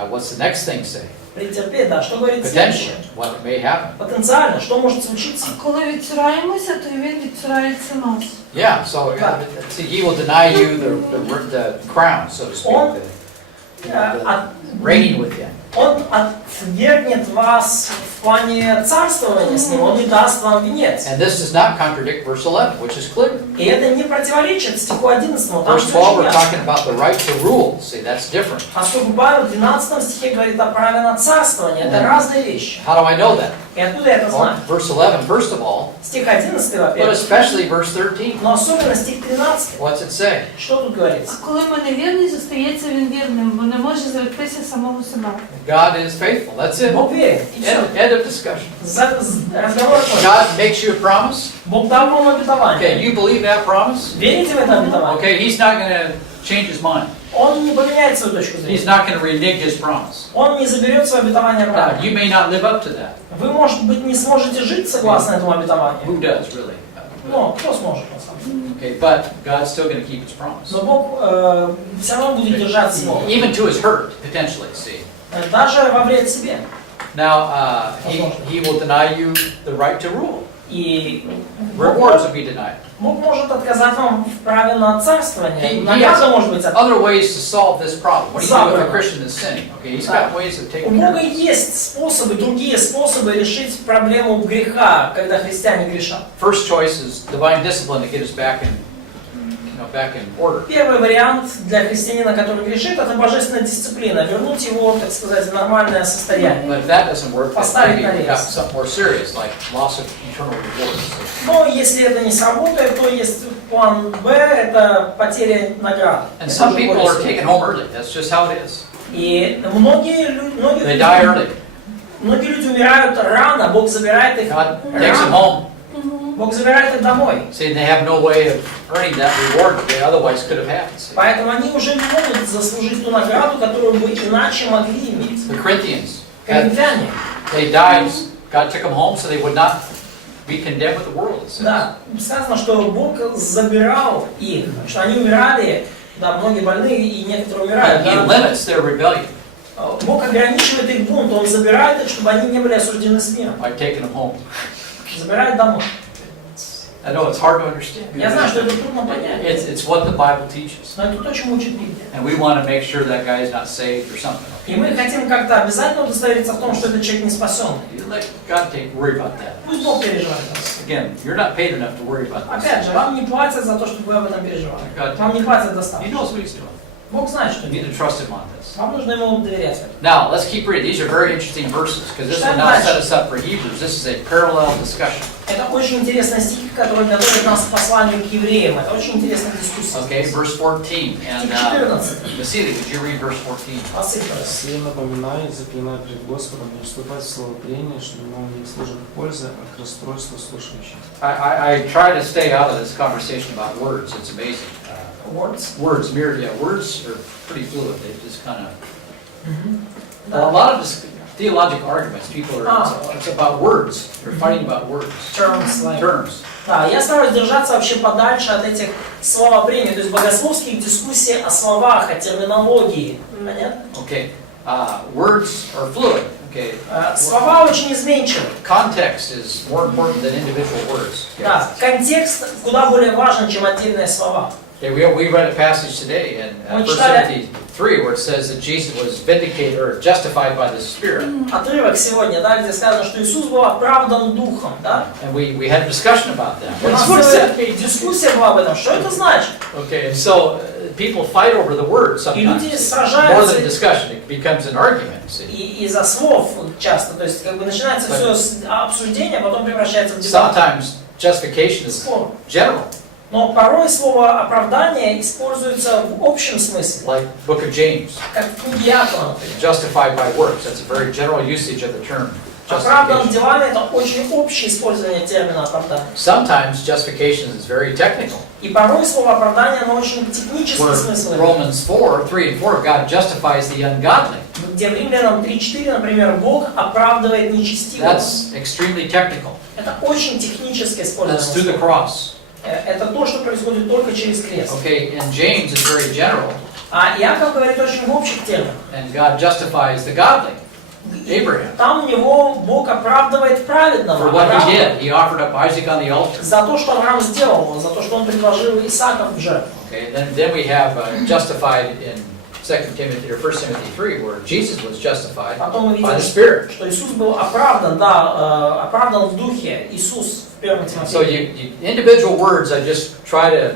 What's the next thing say? Претерпеть, да. Что говорит Potentially, следующее? what may happen. Потенциально, что может случиться? А коли відцураємося, то і він відцурається нас. Yeah, so see, he will deny you the crown, so to speak, Он, the reigning with him. Он отвергнет вас в плане царствования с ним, он не даст вам венец. And this does not contradict verse 11, which is clear. И это не противоречит стиху 11, там Verse все 12, очень we're ясно. talking about the right to rule. See, that's different. Поскольку Павел в 12 стихе говорит о праве на царствование, это разные вещи. How do I know that? И откуда я это Well, знаю? verse 11, first of all, Стих 11, but во-первых, especially verse 13. но особенно стих 13. What's it say? Что тут говорится? А коли ми невірний, зостається він вірним, бо не може зректися самого себе. God is faithful. That's it. Бог верит. И все. End of discussion. Разговор окончен. God makes you a promise. Бог дал вам Okay, обетование. you believe that promise? Верите в это обетование? Okay, he's not going to change his mind. Он не поменяет свою точку He's зрения. not going to renege his promise. Он не заберет свое обетование Now, обратно. you may not live up to that. Вы, может быть, не сможете жить согласно этому обетованию. Who does, really? Но кто сможет, на самом деле? Okay, but God's still going to keep his promise. Но Бог все равно будет держать слово. Even to his hurt, potentially, see. Даже во вред себе. Now, he will deny you the right to rule. И Rewards will be denied. Бог может отказать вам в праве на царствование. He Награда has может быть от... other ways to solve this problem. What do you do if a Christian is sinning? Okay, he's got ways of У taking care Бога of it. есть способы, другие способы решить проблему греха, когда христиане грешат. First choice is divine discipline to get us back in order. Первый вариант для христианина, который грешит, это божественная дисциплина, вернуть его, так сказать, в нормальное состояние. But if that doesn't work, then Поставить maybe на we have рельсы. something more serious, like loss of eternal rewards. Но если это не сработает, то есть план Б, это потеря награды. And Это some уже people более are серьезно. taken home early. That's just how it is. И многие They die early. люди умирают рано, Бог забирает их God takes them рано. home. Бог забирает их домой. See, they have no way of earning that reward that they otherwise could have had. See? Поэтому они уже не могут заслужить ту награду, которую бы иначе могли иметь. The Corinthians, Коринфяне. they died. God took them home so they would not be condemned with the world. It says. Да, сказано, что Бог забирал их, что они умирали, да, многие больные и некоторые умирают. He Да. limits their rebellion Бог ограничивает их бунт, Он забирает их, чтобы они не были осуждены смертью. by taking them home. Забирает домой. I know it's hard to understand. Я знаю, что это трудно понять, It's what the Bible teaches. но это то, чему учит Библия. And we want to make sure that guy is not saved or something. И мы хотим как-то обязательно удостовериться в том, что этот человек не спасен. You let God worry about that. Пусть Бог переживает нас. Again, you're not paid enough to worry about this. Опять же, вам не платят за то, чтобы вы об этом переживали. God, Вам не платят He достаточно. knows what He's doing. Бог знает, что You need делать. to trust Him on this. Вам нужно ему доверять. Now, let's keep reading. These are very interesting verses because this will now set us up for Hebrews. This is a parallel discussion. Это очень интересный стих, который готовит нас к посланию к евреям. Это очень интересная дискуссия. Okay, verse 14. And Стих 14. Vasily, would you read verse 14? Василий, Все напоминаю и заклинаю пред Господом не вступать в словопрение, чтобы ему не служит пользы от расстройства слушающих. I try to stay out of this conversation about words. It's amazing. Words. Words are pretty fluid. They just kind of. Да. A lot of theological arguments, people are. It's about words. They're fighting about words. Terms, like. Terms. Да, я стараюсь держаться вообще подальше от этих словопрений, то есть богословских дискуссий о словах, о терминологии. Понятно? Okay. Words are fluid. Okay. Слова очень изменчивы. Context is more important than individual words. Да, контекст куда более важен, чем отдельные слова. Okay, we read a passage today in 1 Timothy 3 where it says that Jesus was vindicated or justified by the Spirit. Отрывок сегодня, да, где сказано, что Иисус был оправдан Духом, да? And we had a discussion about that. У нас дискуссия была об этом. Что это значит? Okay, and so people fight over the words И люди sometimes. More сражаются than a discussion, it becomes an argument. See? и из-за слов часто. То есть как бы начинается все с обсуждения, а потом превращается в дебат. Sometimes justification is Спор. general, Но порой слово оправдание используется в общем смысле, like Book of James, как в книге Иакова, например. justified by works. That's a very general usage of the term Оправдан justification. делами это очень общее использование термина оправдание. Sometimes justification is very technical. И порой слово оправдание оно очень технический Where смысл. Romans 3 and 4, God justifies the ungodly. Где в Римлянам 3:4, например, Бог оправдывает нечестивого. That's extremely technical. Это очень техническое использование. That's through the cross. Это то, что происходит только через крест. Okay, and James is very general, А Иаков говорит очень в общих терминах. and God justifies the godly. Abraham. Там у него Бог оправдывает праведного. For what he Авраама. did, he offered up Isaac on the altar. За то, что Авраам сделал, за то, что он предложил Исаака в жертву. Okay, then we have justified in 2 Timothy or 1 Timothy 3, where Jesus was justified Потом мы by видим, the Spirit. что Иисус был оправдан, да, оправдан в духе. Иисус в 1 So Тимофею. individual words, I just try to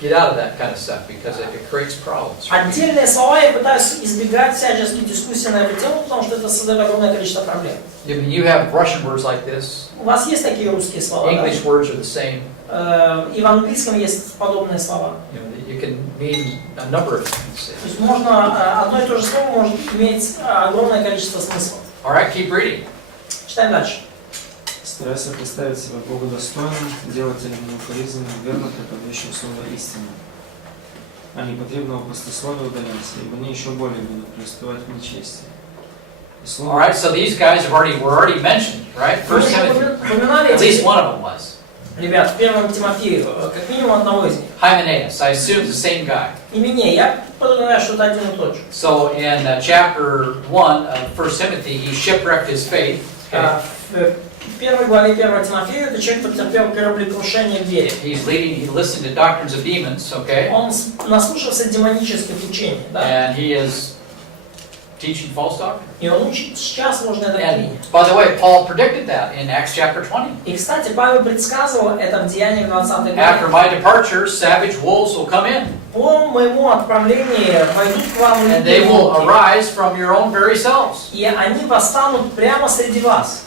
get out of that kind of stuff because it creates problems. Отдельные слова я пытаюсь избегать всяческих дискуссий на эту тему, потому что это создает огромное количество проблем. You have Russian words like this. У вас есть такие русские слова? English words are the same. И в английском есть подобные слова. You can mean a number of things. То есть можно, одно и то же слово может иметь огромное количество смыслов. All right, keep reading. Читаем дальше. Старайся представить себя Богу достойным, делателем неукоризненным, верно проповедующим слово истины. А непотребного пустословия удаляйся, ибо они еще более будут преуспевать в нечестии. All right, so these guys were already mentioned, right? First Timothy. At least one of them was. Ребят, в 1 Тимофею, как минимум одного из них. Hymenaeus, I assume the same guy. Имени, я подозреваю, что это один и тот же. So in chapter 1 of 1 Timothy, he shipwrecked his faith. Okay? В первой главе 1 Тимофея это человек потерпел кораблекрушение в вере. He listened to doctrines of demons, okay? Он наслушался демонических учений, да? And he is teaching false doctrine. И он учит сейчас ложное доктрине. And by the way, Paul predicted that in Acts chapter 20. И, кстати, Павел предсказывал это в Деяниях 20 After главе. my departure, savage wolves will come in. По моему отправлению войдут к вам And they will волки, arise from your own very selves. и они восстанут прямо среди вас.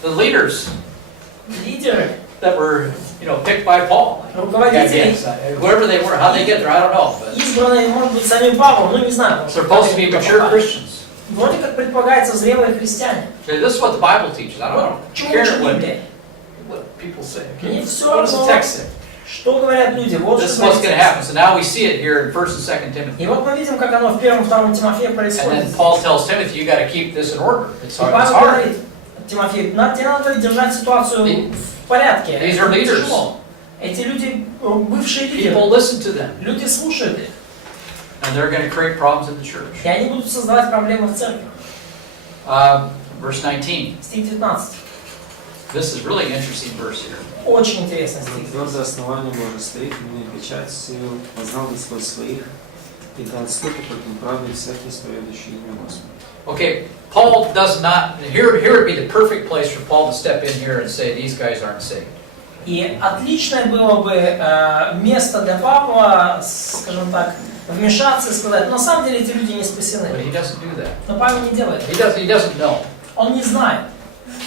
The leaders Лидеры, that were, picked by Paul. руководители, Whoever they were, how they get there, I don't know. But избранные, может быть, самим Павлом, ну не знаю. they're supposed to be mature Christians. Вроде как предполагается зрелые христиане. Okay, this is what the Bible teaches. I don't Чего care учит what Библия? people say. Мне Okay? все What does the равно, text say? что говорят люди. Вот This is что what's going to говорится. happen. So now we see it here in 1 and 2 Timothy. И вот мы видим, как оно в 1-2 Тимофея And происходит. then Paul tells Timothy, you got to keep this in order. It's И hard. It's Павел hard. говорит, Тимофей, тебе надо держать ситуацию в порядке. These are leaders. Тяжело. Эти люди, бывшие лидеры, People listen to them, люди слушают их, and they're going to create problems in the church. и они будут создавать проблемы в церкви. Verse 19. Стих 19. This is really an interesting verse here. Очень интересный стих. Твердое основание Божие стоит, мне печать сию, познал Господь своих, и да отступит от неправды всякий исповедующий имя Господа. Okay, Paul does not, here would be the perfect place for Paul to step in here and say, these guys aren't saved. И отличное было бы место для Павла, скажем так, вмешаться и сказать, на самом деле эти люди не But спасены. he doesn't do that. Но Павел не делает. He doesn't know. Он не знает.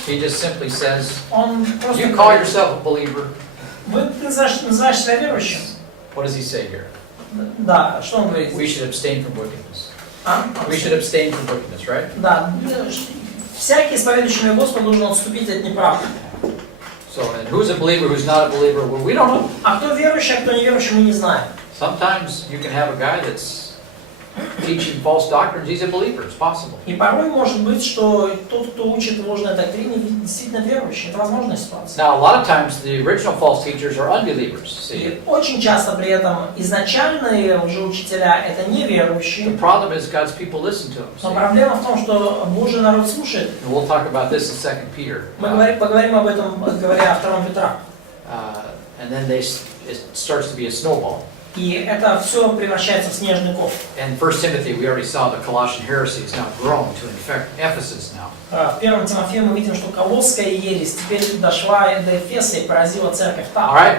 He just simply says, Он просто you call говорит, yourself a believer. ты называешь себя верующим. What does he say here? Да, что он говорит? We should abstain from wickedness. А? We should abstain from wickedness, right? Да, всякий исповедующий имя Господа должен отступить от неправды. So, and who's a believer, who's not a believer? Well, we don't know. А кто верующий, а кто не верующий, мы не знаем. Sometimes you can have a guy that's teaching false doctrines. He's a believer. It's possible. И порой может быть, что тот, кто учит ложной доктрине, действительно верующий. Это возможная ситуация. Now, a lot of times the original false teachers are unbelievers. See, И очень часто при этом изначальные лжеучителя это the неверующие. problem is God's people listen to them. Но See? проблема в том, что Божий народ слушает. And we'll talk about this in 2 Peter. Мы поговорим об этом, говоря о 2 Петра. And then it starts to be a snowball. И это все превращается в снежный ком. And 1 Timothy, we already saw the Colossian heresy has now grown to infect Ephesus now. В 1 Тимофею мы видим, что Колосская ересь теперь дошла до Эфеса и поразила церковь All там. right,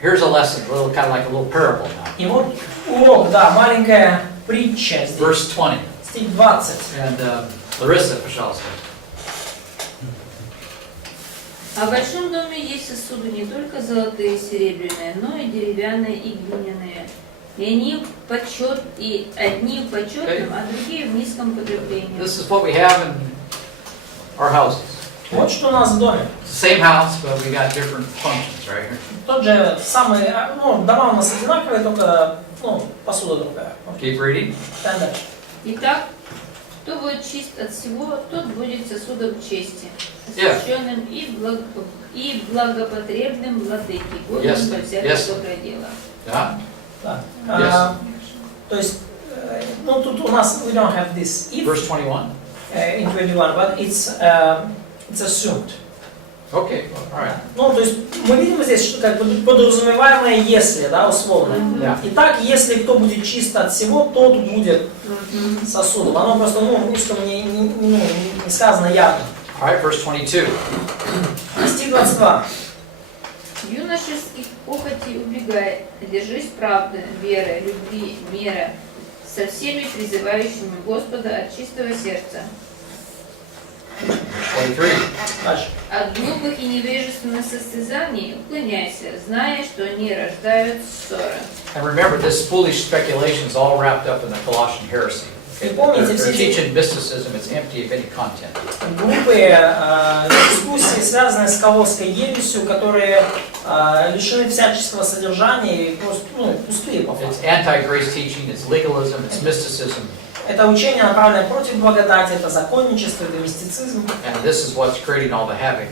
here's a lesson, kind of like a little parable now. И вот урок, да, маленькая притча здесь. Verse 20. Стих 20. And Larissa, пожалуйста. А в большом доме есть сосуды не только золотые и серебряные, но и деревянные и глиняные. И они одни в почетном, а другие в низком потреблении. This is what we have in our houses. Вот что у нас в доме. It's the same house, but we got different functions right here. Тот же самый, дома у нас одинаковые, только, посуда другая. Keep reading. Там дальше. Итак, кто будет чист от всего, тот будет сосудом чести, Yeah. освященным и благопотребным владыке, годным Yes. во всякое Yes. доброе дело. Yeah? Да. Yes. То есть, тут у нас, we don't have this if Verse 21. in 21, but it's assumed. Okay, all right. То есть, мы видим здесь, что как бы подразумеваемое «если», да, условно. Yeah. Итак, если кто будет чист от всего, тот будет сосудом. Оно просто, в русском не сказано явно. All right, verse 22. Стих 22. Юношеских похотей убегай, держись правды, веры, любви, мира, со всеми призывающими Господа от чистого сердца. 23. Дальше. От глупых и невежественных состязаний уклоняйся, зная, что они рождают ссоры. And remember, this foolish speculation is all wrapped up in the Colossian heresy. Okay? They're teaching mysticism, it's empty of any content. Глупые дискуссии, связанные с Колосской ересью, которые лишены всяческого содержания и просто пустые по факту. It's anti-grace teaching, it's legalism, it's mysticism. Это учение, направленное против благодати, это законничество, это мистицизм. And this is what's creating all the havoc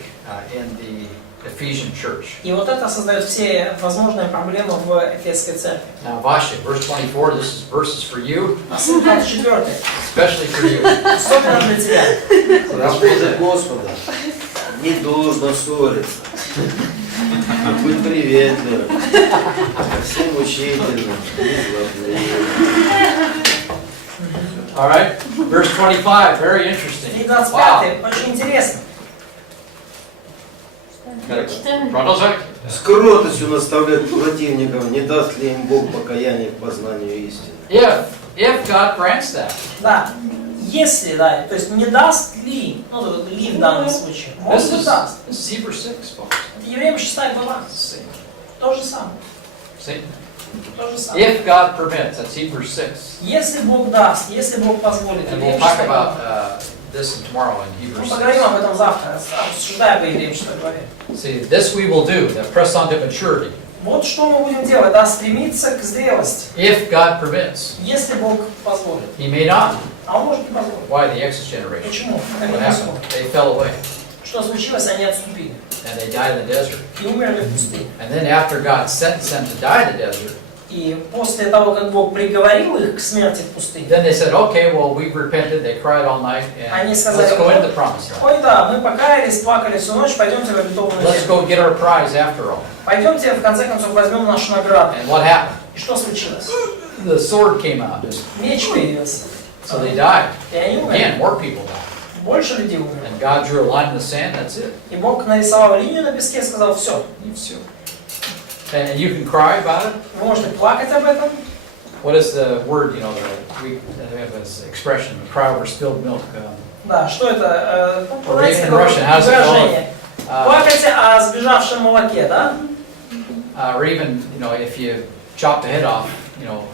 in the Ephesian church. И вот это создает все возможные проблемы в Эфесской церкви. Now, Vasha, verse 24, this is verses for you, А сын 24, especially for you. особенно для тебя. So let's read Работа that. Господа не должно ссориться, а быть приветливым, ко всем учительным, не злоблудным. All right, verse 25, very interesting. И Wow. 25, очень интересно. Продолжай. С кротостью наставлять противников, не даст ли им Бог покаяние к познанию истины. If God grants that. Да, если, да, то есть не даст ли, ну, тут ли в данном случае, может быть даст. This is Hebrews 6, folks. Это Евреям 6 глава. То же самое. See? То же самое. If God permits, that's Hebrews 6. Если Бог даст, если Бог позволит. And we'll Евреям talk 6 глава. about this tomorrow in Мы Hebrews 6. поговорим об этом завтра, обсуждая по Евреям 6 главе. See, this we will do, that press on to maturity, Вот что мы будем делать, да, стремиться к зрелости, if God permits. если Бог позволит. He may not. А Он может не позволить. Why the Exodus generation? Почему? What Это happened? They fell away, что случилось, они отступили and they died in the desert. и умерли в пустыне. And then after God sentenced them to die in the desert, И после того, как Бог приговорил их к смерти в пустыне, then they said, okay, well, we've repented, they cried all night, and Они let's сказали, go into the promised land. ой, да, мы покаялись, плакали всю ночь, пойдемте в обетованную Let's землю. go get our prize after all. Пойдемте, в конце концов, возьмем нашу награду. And what happened? И что случилось? The sword came out, Меч появился. so they died. И они умерли. Again, more people died. Больше людей умерли. And God drew a line in the sand, that's it. И Бог нарисовал линию на песке и сказал, все, And you can cry about it. вы можете плакать об этом. What is the word, we have this expression, cry over spilled milk. Да, что это? Знаете, in такое Russian, how's it выражение. Плакайте о сбежавшем молоке, да? Or even, if you chop the head off,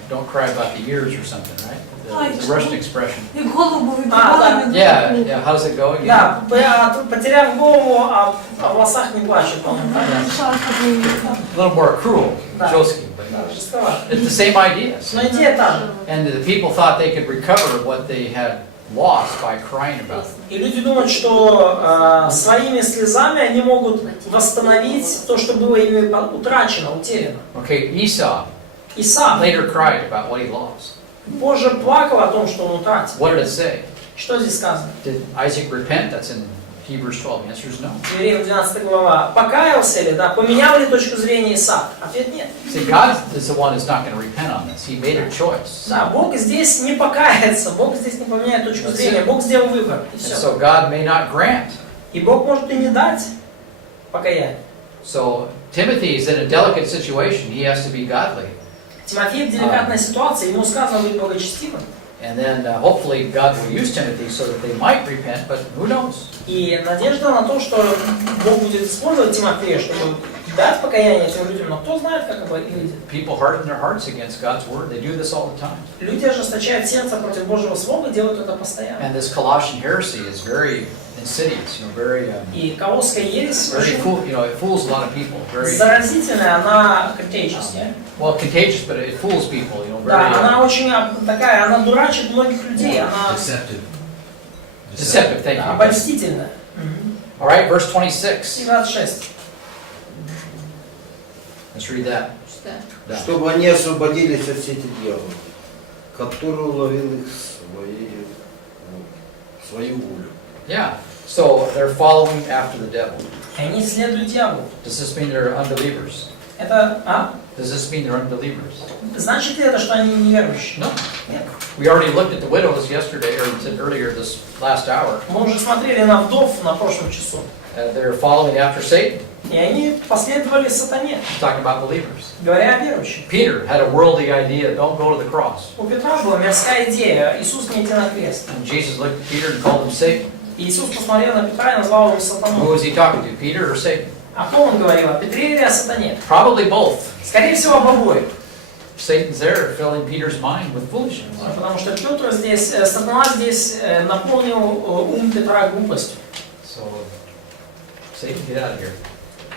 don't cry about the ears or something, right? The Russian expression. Да. Yeah, how does it go again? Да, потеряв голову, о волосах не плачут, по-моему. A little more cruel, Да. жесткий, but Да, жестковато. it's the same idea. Но идея та же. And the people thought they could recover what they had lost by crying about it. И люди думают, что своими слезами они могут восстановить то, что было ими утрачено, утеряно. Okay, Esau Исаак later cried about what he lost. позже плакал о том, что он утратил. What did it say? Что здесь сказано? Did Isaac repent? That's in Hebrews 12. The answer is no. Евреям 12 глава. Покаялся ли, да? Поменял ли точку зрения Исаак? Ответ нет. See, God is the one who's not going to repent on this. He made a choice. Да, Бог здесь не покается, Бог здесь не поменяет точку зрения, Бог сделал выбор, и And все. so God may not grant. И Бог может и не дать покаяние. So Timothy is in a delicate situation. He has to be godly. Тимофей в деликатной ситуации, ему сказано быть благочестивым. And then hopefully God will use Timothy so that they might repent, but who knows? И надежда на то, что Бог будет использовать Тимофея, чтобы дать покаяние этим людям, но кто знает, как это выйдет. People harden their hearts against God's word. They do this all the time. Люди ожесточают сердце против Божьего Слова, делают это постоянно. And this Colossian heresy is very insidious, very, И колосская ересь very очень fool. It fools a lot of people. Very заразительная, она contagious, yeah? well, contagious, but it fools people. Да, Very она очень такая, она дурачит многих людей, она Deceptive. deceptive. Thank you. обольстительная. All right, verse 26. 26. Let's read that. Что? Да. Чтобы они освободились от сети дьявола, который уловил их свою волю. Yeah. So they're following after the devil. И они следуют дьяволу. Does this mean they're unbelievers? Это, Does this mean they're unbelievers? Значит ли это, что они неверующие? No. Нет. We already looked at the widows yesterday, or earlier this last hour. Мы уже смотрели на вдов на прошлом часу. They're following after Satan. И они последовали сатане, Talking about believers. говоря о верующих. Peter had a worldly idea, don't go to the cross. У Петра была мирская идея, Иисус не идти на крест. And Jesus looked at Peter and called him Satan. И Иисус посмотрел на Петра и назвал его Who сатаной. was he talking to, Peter or Satan? О ком он говорил? О Петре или о сатане? Probably both. Скорее всего, об обоих. Satan's there filling Peter's mind with foolishness. Потому что Петр здесь, сатана здесь наполнил ум Петра глупостью. So, Satan, get out of here.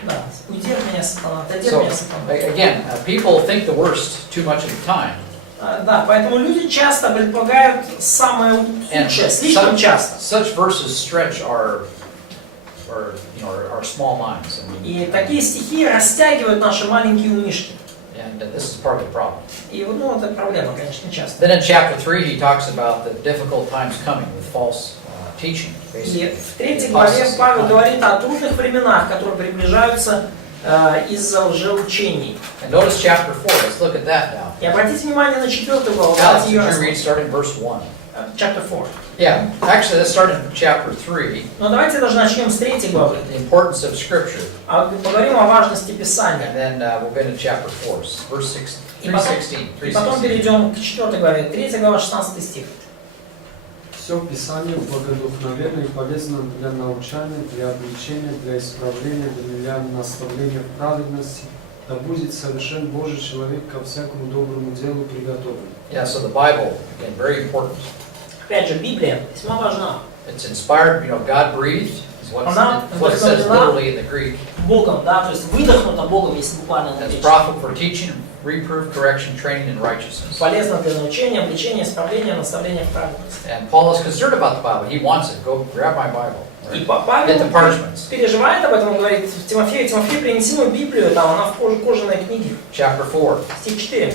Да, уйди от меня, сатана, отойди от So, меня, сатана. again, people think the worst too much at a time. Да, поэтому люди часто предполагают самое And худшее, слишком часто. such verses stretch our our small minds. И такие стихи растягивают наши маленькие умишки. And this is part of the problem. И ну, это проблема, конечно, часто. Then in chapter 3 he talks about the difficult times coming with false teaching. И в 3 главе Павел говорит о трудных временах, которые приближаются из-за лжеучений. And notice chapter 4. Let's look at that now. И обратите внимание на 4 главу. Alex, would you read starting verse 1? Chapter 4. Yeah, actually let's start in chapter 3. Но давайте даже начнем с 3 главы. The importance of Scripture. Поговорим о важности Писания. And then we'll get into chapter 4, verse 6, 3:16. И потом перейдем к 4 главе. 3 глава, 16 стих. Все Писание благодухновенно и полезно для научания, для обличения, для исправления, для наставления в праведности, да будет совершен Божий человек ко всякому доброму делу приготовлен. Yeah, so the Bible, again, very important. Опять же, Библия весьма важна. It's inspired, God breathed, is what it says literally in the Greek. Богом, да, то есть выдохнуто Богом, если буквально It's написано. profitable for teaching, reproof, correction, training in righteousness. Полезно для научения, обличения, исправления, наставления в праведности. And Paul is concerned about the Bible. He wants it. Go grab my Bible. И Get Павел the parchments. переживает об этом, он говорит Тимофею: Тимофей, принеси мою Библию, там она в кожаной книге. Chapter 4. Стих 4,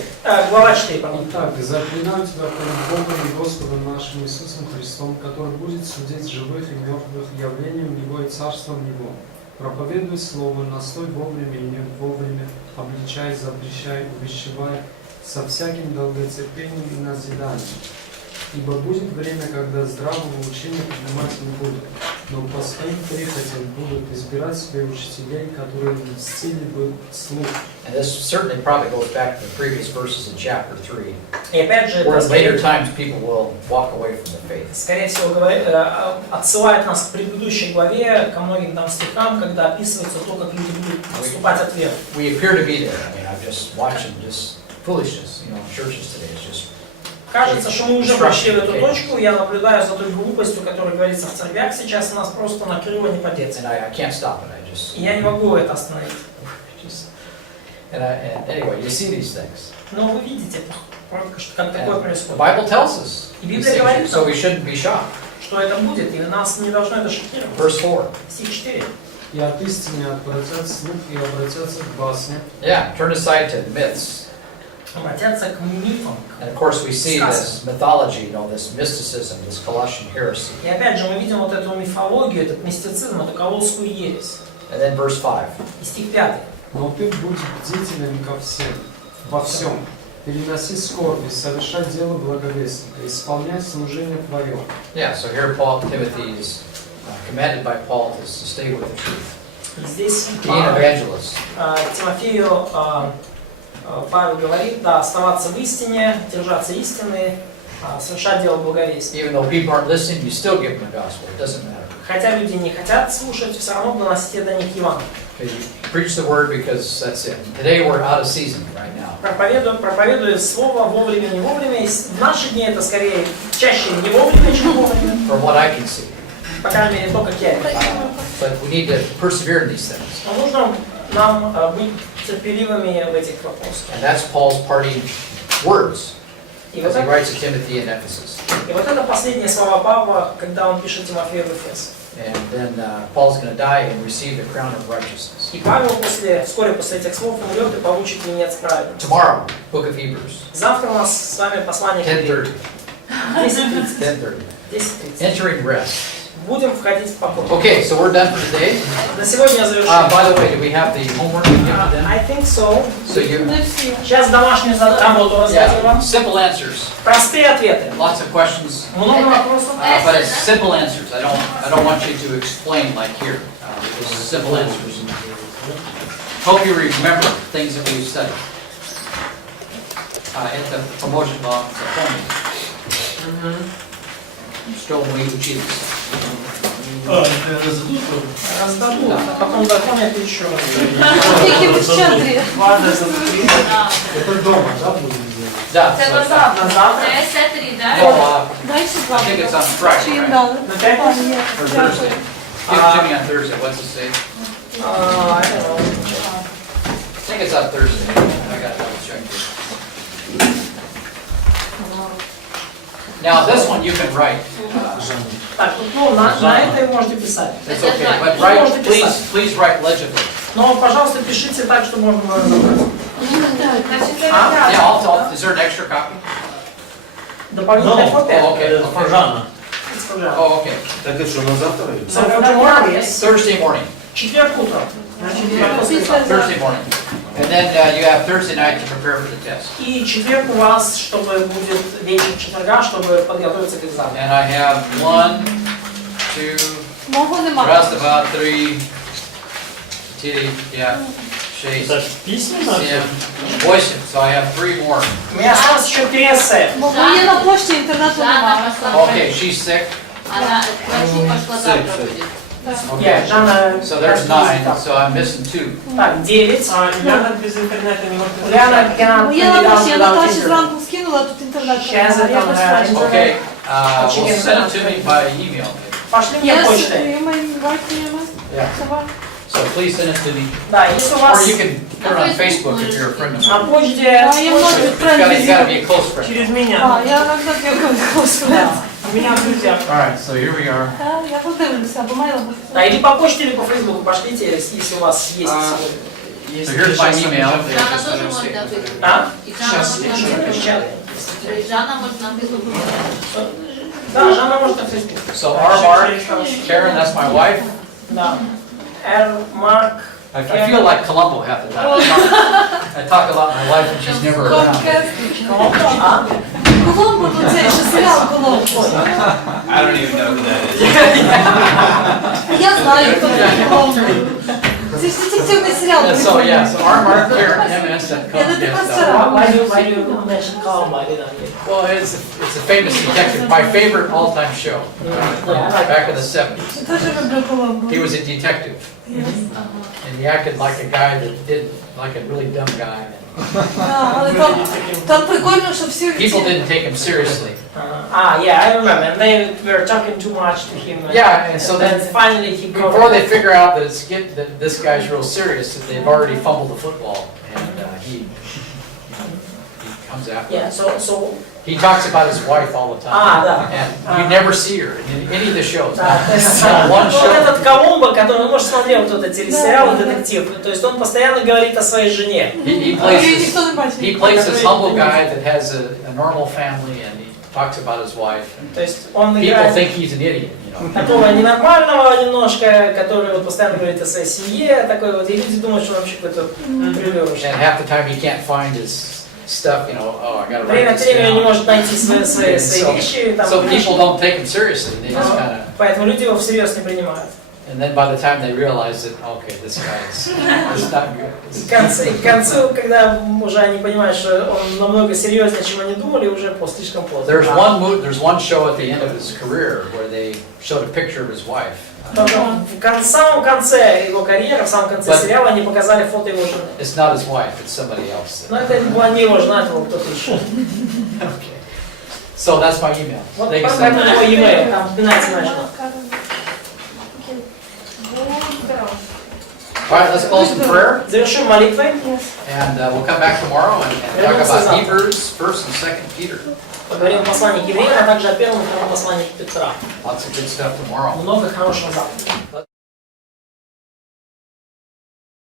глава 4, пардон. Итак, заклинаю тебя перед Богом и Господом нашим Иисусом Христом, который будет судить живых и мертвых явлением Его и Царством Его. Проповедуй Слово, настой вовремя и не вовремя, обличай, запрещай, увещевай, со всяким долготерпением и назиданием. Ибо будет время, когда здравого учения принимать не будут, но по своим прихотям будут избирать себе учителей, которые льстили бы слух. And this certainly probably goes back to the previous verses in chapter 3. И опять же, Where это in later times people will walk away from the faith. скорее всего, отсылает нас к предыдущей главе, ко многим там стихам, когда описывается то, как люди будут отступать от веры. We appear to be there. I mean, I'm just watching just foolishness, in churches today. It's just Кажется, что мы уже пришли в эту точку, я наблюдаю за той глупостью, которая говорится в церквях сейчас, нас просто накрыло не по-детски. and I can't stop it. И я не могу это остановить. And anyway, you see these things. Но вы видите, как такое The происходит. Bible tells us И these Библия things, говорит so нам, we shouldn't be shocked. что это будет, и нас не должно это шокировать. Verse 4. Стих 4. И от истины отвратят слух и обратятся к басням. Yeah, turn aside to myths. Обратятся к мифам. And of course we see this mythology, this mysticism, this Colossian heresy. И опять же мы видим вот эту мифологию, этот мистицизм, эту колосскую ересь. And then verse 5. И стих 5. Но ты будь бдителен ко всем, во всем. Переноси скорби, совершай дело благовестника, исполняй служение твое. Yeah, so here Timothy is commanded by Paul to stay with the truth. И здесь Be an evangelist. Тимофею Павел говорит, да, оставаться в истине, держаться истины, совершать дело благовестия. Even though people aren't listening, you still give them the gospel. It doesn't matter. Хотя люди не хотят слушать, все равно доносите до них Евангелие. Okay, you preach the word because that's it. Today we're out of season right now. Проповедуя слово вовремя, не вовремя. И в наши дни это скорее чаще не вовремя, чем вовремя. From what I can see. По крайней мере, то, как я вижу. But we need to persevere in these things. Но нужно нам быть терпеливыми в этих вопросах. And that's Paul's parting words И as вот, he writes to Timothy in Ephesus. это последние слова Павла, когда он пишет Тимофею в Эфес. And then Paul's going to die and receive the crown of righteousness. И Павел вскоре после этих слов умрет и получит венец праведности. Tomorrow, Book of Hebrews. Завтра у нас с вами послание к евреям. 10:30. 10:30. 10:30. Entering rest. Будем входить в покой. Okay, so we're done for today. На сегодня я завершил. By the way, do we have the homework to give to them? I think so. So you, Сейчас домашнюю работу раздадим вам. simple answers. Простые ответы. Lots of questions, Много вопросов. but it's simple answers. I don't want you to explain like here. It's simple answers. Hope you remember things that we've studied. Это поможет вам запомнить. Что мы учились. Раздадут, а потом запомнят еще раз. Это дома, да, будем делать? Да. Это so- завтра. На завтра. Это 3, да? Well, I think it's on Friday, right? На пятницу. Or Thursday. Give it to me on Thursday. What's it say? I don't know. I think it's on Thursday. I got to double check. Now, this one you can write. Так, ну, на это вы можете писать. It's okay, but write, please write legibly. Но, пожалуйста, пишите так, что можно было разобрать. Yeah, I'll, is there an extra copy? Дополнительная копия. Okay. Форжана. Oh, okay. Так это что, на завтра? So for tomorrow, yes. Thursday morning. Четверг утром. Thursday morning. And then you have Thursday night to prepare for the test. И четверг у вас, чтобы будет вечер четверга, чтобы подготовиться к экзамену. And I have 1, 2, раз, два, три, 4, 5, 6, Это письма 7, 8. So I have 3 more. У меня осталось еще 3 эссе. Є на пошті інтернету немає. Okay, she's sick. Она к врачу пошла завтра будет. Yeah, Жанна... So there's 9. So I'm missing 2. Так, 9. Ляна без интернета не может Ляна, Я на пошті, я Наташі зранку скинула, тут інтернет. Сейчас это Okay, well, send it to me by email. Пошли мне почтой. Yeah. So please send it to me. Да, если у Or вас you can put it on Facebook if you're a friend of на mine. почте... You gotta be a close friend. через меня. Я иногда бегаю, Да, у меня друзья. Alright, so here we are. Я подивлюся, бо маю. Да, или по почте, или по Фейсбуку пошлите, если у вас есть. So here's my email. Жанна тоже может на Facebook. А? И Жанна может на Facebook. Жанна может на Facebook. Да, Жанна может на Фейсбук. So R. Mark, Karen, that's my wife. Да. Р. Марк. I feel like Columbo half the time. I talk about my wife and she's never around. А? Коломбо, це ще серіал Коломбо. I don't even know who that is. Я знаю, хто це Коломбо. Це ж детективний серіал. So yeah, so R. Mark, Karen, MS.com. Я не така Yes, стара. Why do you mention Columbo? I didn't know. well, it's a famous detective, my favorite all-time show. Back in the 70s. Я теж люблю Коломбо. He was a detective. And he acted like a guy that did, like a really dumb guy. Але там прикольно, що всі... People didn't take him seriously. Yeah, I remember. And they were talking too much to him. Yeah, and so then finally he before they figure out that that this guy's real serious, that they've already fumbled the football, and he comes after. Yeah, so he talks about his wife all the time. Да. And you never see her in any of the shows. Not one Вот show. этот Колумбо, который, ну, может, смотрел вот этот телесериал «Детектив», то есть он постоянно говорит о своей жене. He plays this humble guy that has a normal family, and he talks about his wife. То есть он People играет think he's an idiot, you know. такого ненормального немножко, который вот постоянно говорит о своей семье, такой вот, и люди думают, что он вообще какой-то прилёвыш. And half the time he can't find his stuff, you know, oh, I gotta write Время от this времени не down. может найти свои вещи. Там, So people don't take him seriously. They just kind of, поэтому люди его всерьез не принимают. and then by the time they realize that, okay, this guy is not good. И к концу, когда уже они понимают, что он намного серьезнее, чем они думали, уже слишком поздно. There's one show at the end of his career where they showed a picture of his wife. В самом конце его карьеры, в самом конце сериала, они показали фото его жены. It's not his wife, it's somebody else. Но это была не его жена, это был кто-то еще. Okay. So that's my email. Вот They can send поэтому it. его e-mail, там упоминается наша. All right, let's close in prayer, Завершим молитвой. and we'll come back tomorrow and talk about Hebrews, 1st and 2nd Peter. Поговорим о послании к евреям, а также о первом и втором послании Петра. Lots of good stuff tomorrow. Много хорошего завтра.